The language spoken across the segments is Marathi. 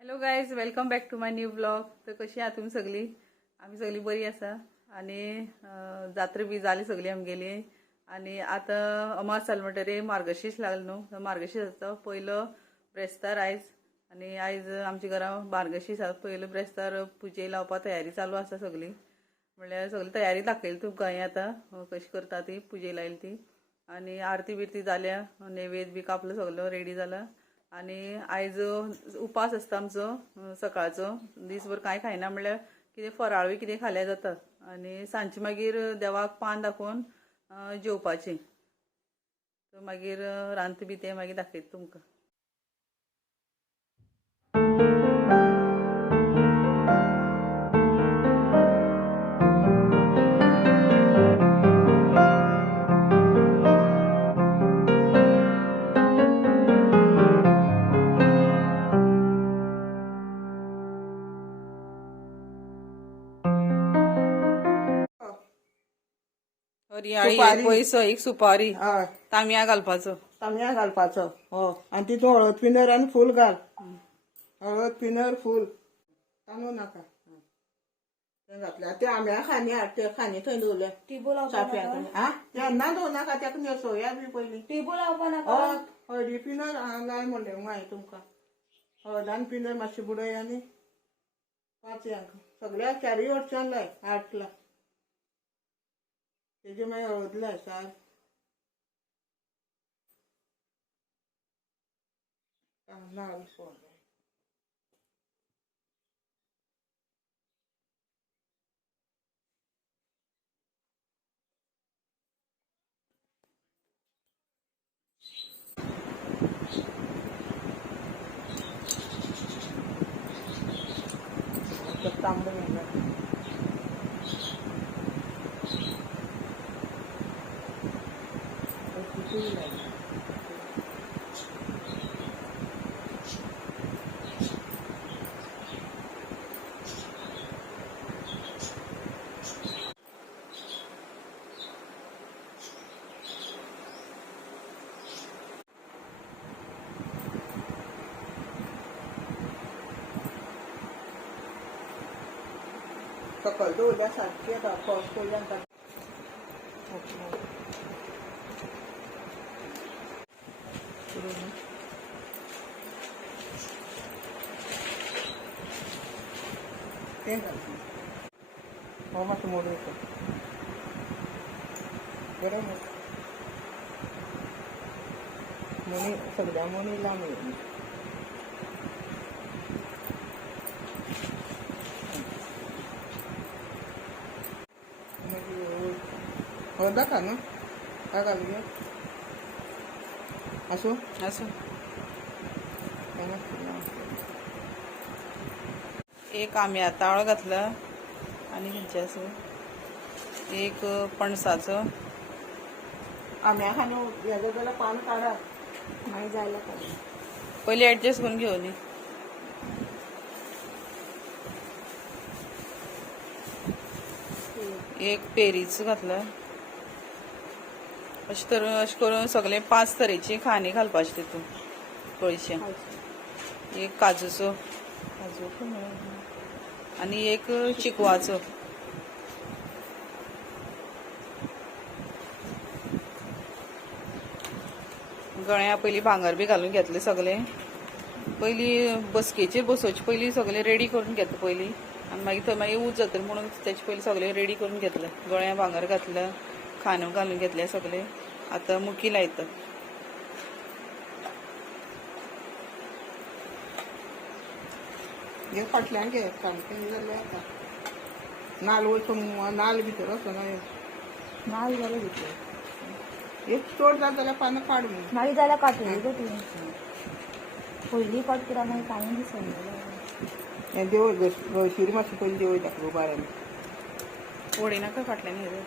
Hello guys welcome back to my new blog तर कशी आहात तुम्ही सगळी? आम्ही सगळी बरी आसा आणि जात्रा बी जाली सगळी आमगेली. आणि आता अमास जाल म्हणटरी मार्गशीश लागलो न्हू. तर आसता पयलो ब्रेस्तार आयज आणि आयज आमच्या घरा मार्गशीर्स आसा पयलो ब्रेस्तार पुजे लावपा तयारी चालू आसा सगळी. म्हणल्यार सगळी तयारी दाखयली तुमकां हांवें आतां. कशी करता ती पुजे लायली ती. आणि आरती बिरती जाल्या नैवेद्य बी कापलो सगलो रेडी जाला आणि आयज उपास आसता आमचो सकाळचो. दीसभर कांय खायना म्हणल्यार कितें फराळूय कितें खाल्यार जाता आणि सांजचे मागीर देवाक पान दाखोवन जेवपाचें. मागीर रांदता बी तें मागीर दाखयता तुमकां. हरयाळी सुपारी. एक पयसो एक सुपारी. हय तांतयां घालपाचो. तांदळां घालपाचो. हो. आनी तितून हळद पिनर आनी फूल घाल. हळद पिनर फूल. तांदूळ नाका. तें घातलें. ते आंब्या खानी हाड ते खानी थंय दवरल्या टिबो लावपा चाफ्याक आ तेन्ना दवरनाका नाका तेका न्हेसोवया बी पयलीं टिबो लावपा नाका. हय हळदी पिनर लाय म्हणलें. हांवें तुमकां. हळद आनी पिनर मातशी बुडय आनी पांचयांक सगळ्या चारूय वटच्यान लाय आठला. तेजे मागीर हळद लाय सार नाल्ल फोड तांबडं घालणार किती लागेल सकयल दवरल्या सारकी येता फर्स्ट पयल्यान काड तें घाल हो मातसो मोडून येता बरें मग मणी सगळ्या मणी लांब येयली हळद दाखा न्हू काय घालूया आसूं असो. एक आम्या ताळो घातला आणि असो. एक पणसाचो. आम्या खानो हेजो जाल्यार पान काडा मागीर जायला पाहिजे. पयली ऍडजस्ट करून घेवनी एक पेरीच घातला. अशें तरून अशें करून सगळे पांच तरेची खाणी घालपाची तितून पयशे एक काजूचो. काजू पण मेळना. आणि एक चिकवाचो. गळ्या पयलीं भांगर बी घालून घेतले सगळे. पयलीं बसकेचेर बसोवचे पयलीं सगळे रेडी करून घेतले पयलीं आनी मागीर थंय मागीर उज जातले म्हणून तेचे पयलीं सगळे रेडी करून घेतले. गळ्या भांगर घातलं. खांदो घालून घेतले सगळे. आतां मुकी लायता हे फाटल्यान घे. नाल्ल वचून नाल्ल भितर वचना नाल जाल्यार घेतले एक चड जाता जाल्यार पानां काड मागीर जाल्यार काटली गो ती. पयलीं कट करा मागीर कांय दिसना हें देवय गळशीर मातशें पयलीं देवय दाखय बाऱ्यान वडी नाका फाटल्यान हे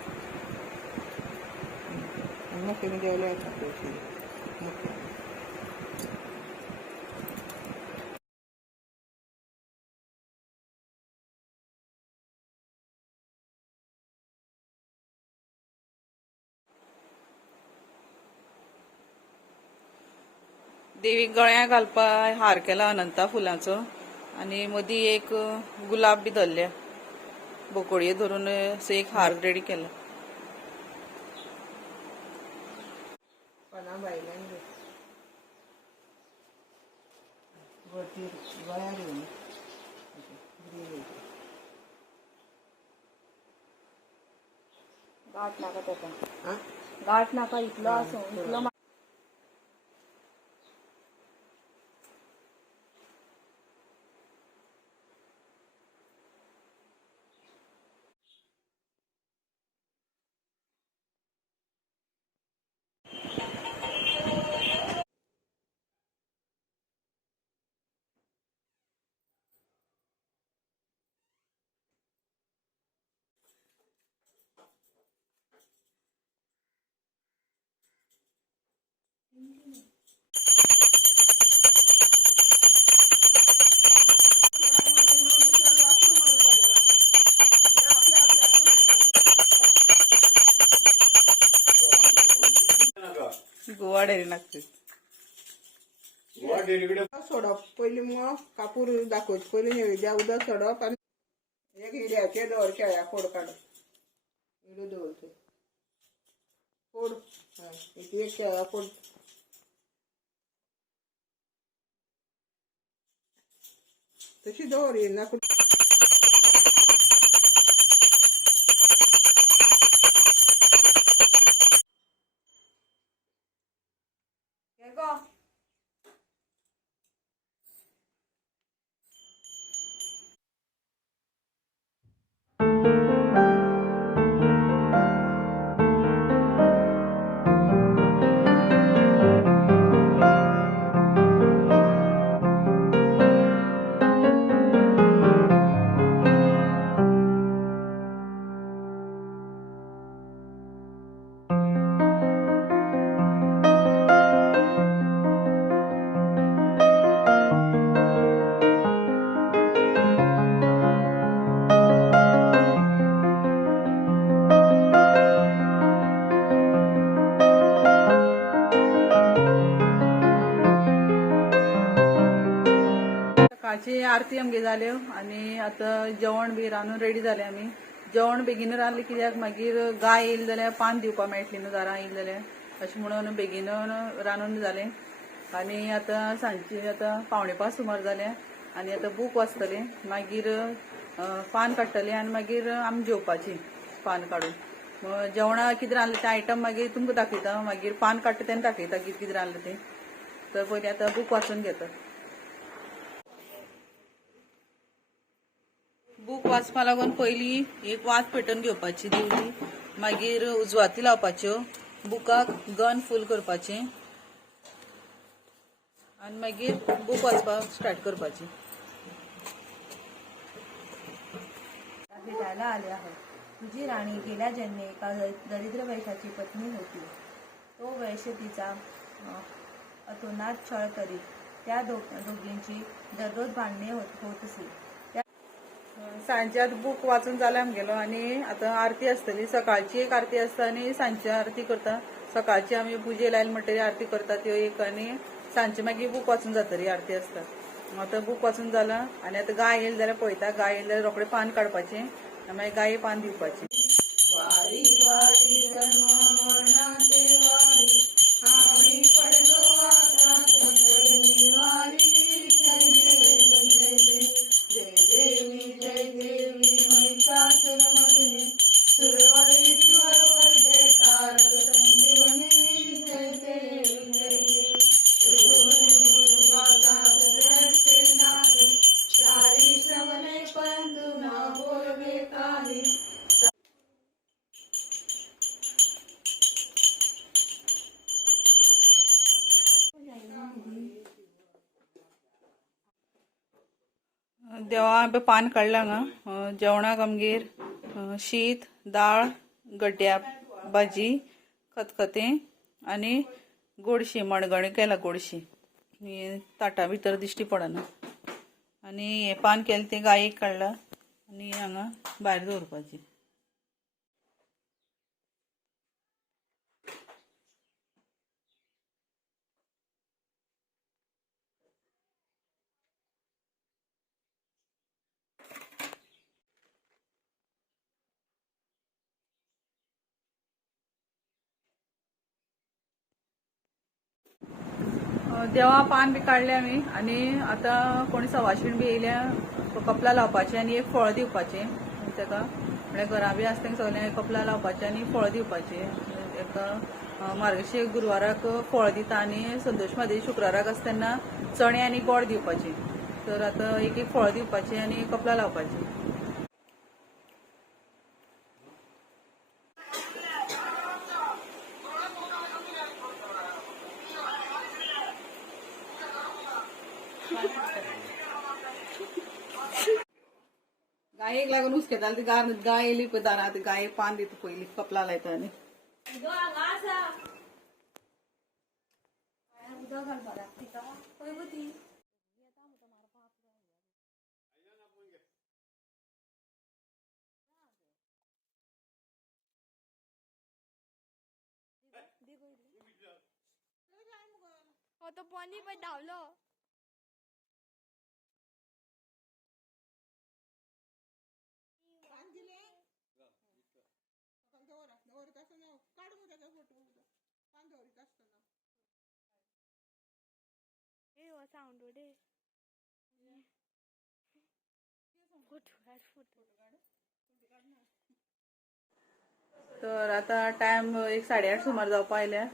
आनी मातशें देवल्या येता गळशीर देवीक गळ्या घालपा हार केला अनंता फुलांचो. आणि मदीं एक गुलाब बी धरल्या. बोकोळयो धरून असं एक हार रेडी केला. वरती येवन ग्रीन गाठ नाका ताका गाठ नाका इतलो आसूं इतलो मा- गोवा डेरी लागते सोडप पयलीं मग कापूर दाखोवचे पयलीं नेवेद्या उदक सोडप आनी एक हिड्याचेर दवर केळ्या फोड काडप हिडो दवरचो फोड. एक एक केळ्या फोड. तशी दवर येना आरती आमगे जाल्यो आनी आतां जेवण बी रांदून रेडी जालें आमी. जेवण बेगीन रांदलें कित्याक? मागीर गाय येयली जाल्यार पान दिवपाक मेळटली न्हू दारां येयली जाल्यार. अशें म्हणून बेगीन रांदून जालें. आनी आतां सांजची आतां पावणे पांच सुमार जाल्या आनी आतां बूक वाचतलें मागीर पान काडटलें आनी मागीर आमी जेवपाची पान काडून. जेवणा कितें रांदलें तें आयटम मागीर तुमकां दाखयता. मागीर पान काडटा तेन्ना दाखयता कितें कितें रांदलें तें. तर पयलीं आतां बूक वाचून घेता. बूक वाचपा लागून पयलीं एक वात पेटोवन घेवपाची दिवली. मागीर उजवाती लावपाच्यो. बुकाक गन फूल करपाचें. आनी मागीर बूक वाचपाक स्टार्ट करपाची. भेटायला आले आहे तुझी राणी गेल्या जन्मी एका दरिद्र वैशाची पत्नी होती. तो वैश्य तिचा अतोनात छळ करीत त्या दो दोघींची दररोज भांडणे होत होत असे. सांचे आतां बूक वाचून जालें आमगेलो आनी आतां आरती आसतली सकाळची एक आरती आसता आनी सांची आरती करता. सकाळची आमी पुजे लायल म्हणटरी आरती करता त्यो एक आनी सांचे मागीर बूक वाचून जातरी आरती आसता आतां बूक वाचून जाला आनी आतां गाय येयली जाल्यार पळयता गाय येयली जाल्यार रोखडें पान काडपाचें आनी मागीर गाये पान दिवपाचें देवा हांवें पान काडलां हांगा जेवणाक आमगेर शीत दाळ गड्ड्या भाजी खतखतें आनी गोडशी मणगणें केला गोडशी. ताटा भितर दिश्टी पडना. आनी हें पान केलें तें गायेक काडलां आनी हांगा भायर दवरपाची देवा पान बी काढले आमी आनी आतां कोणी सवाशीण बी येयल्या कपला लावपाचें आनी एक फळ दिवपाचें. तेका म्हळ्यार घरा बी आसता तेंका सगळ्यांक कपला लावपाचें आनी फळ दिवपाचें. एका अं, मार्गशीर गुरवाराक फळ दिता आनी संतोश मादेवी शुक्राराक आसता तेन्ना चणे आनी गोड दिवपाचे. तर आतां एक एक फळ दिवपाचें आनी कपला लावपाचें. गायेक लागून उस्केताली ती गाय गाय येयली पळय दारांत गाये पान दिता पयली कपला लायता आनी उदक घालपा लागता तिका हो हे हो साऊंड डे फोटो काढ फोटो. तर आता टायम एक साडेआठ सुमार जावपा आयल्या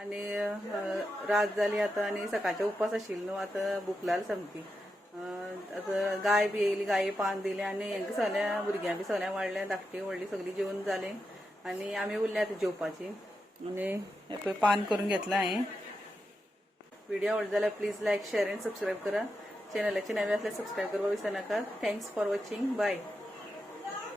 आनी अं, रात जाली आतां आनी सकाळचे उपास आशिल्ले न्हू आतां भूक लागली सामकी अं, आतां गाय बी येयली गाये पान दिलें आनी हेंका सगळ्या भुरग्यां बी सगळ्या वाडल्या धाकटी व्हडली सगळीं जेवण जालें आनी आमी उरल्यात जेवपाची. आनी पळय पान करून घेतला हांवें व्हिडिओ आवडला जाल्यार please like share and subscribe करा. चॅनलाचे नवे असल्यास सबस्क्राईब करपाक विसरू नका. Thanks for watching bye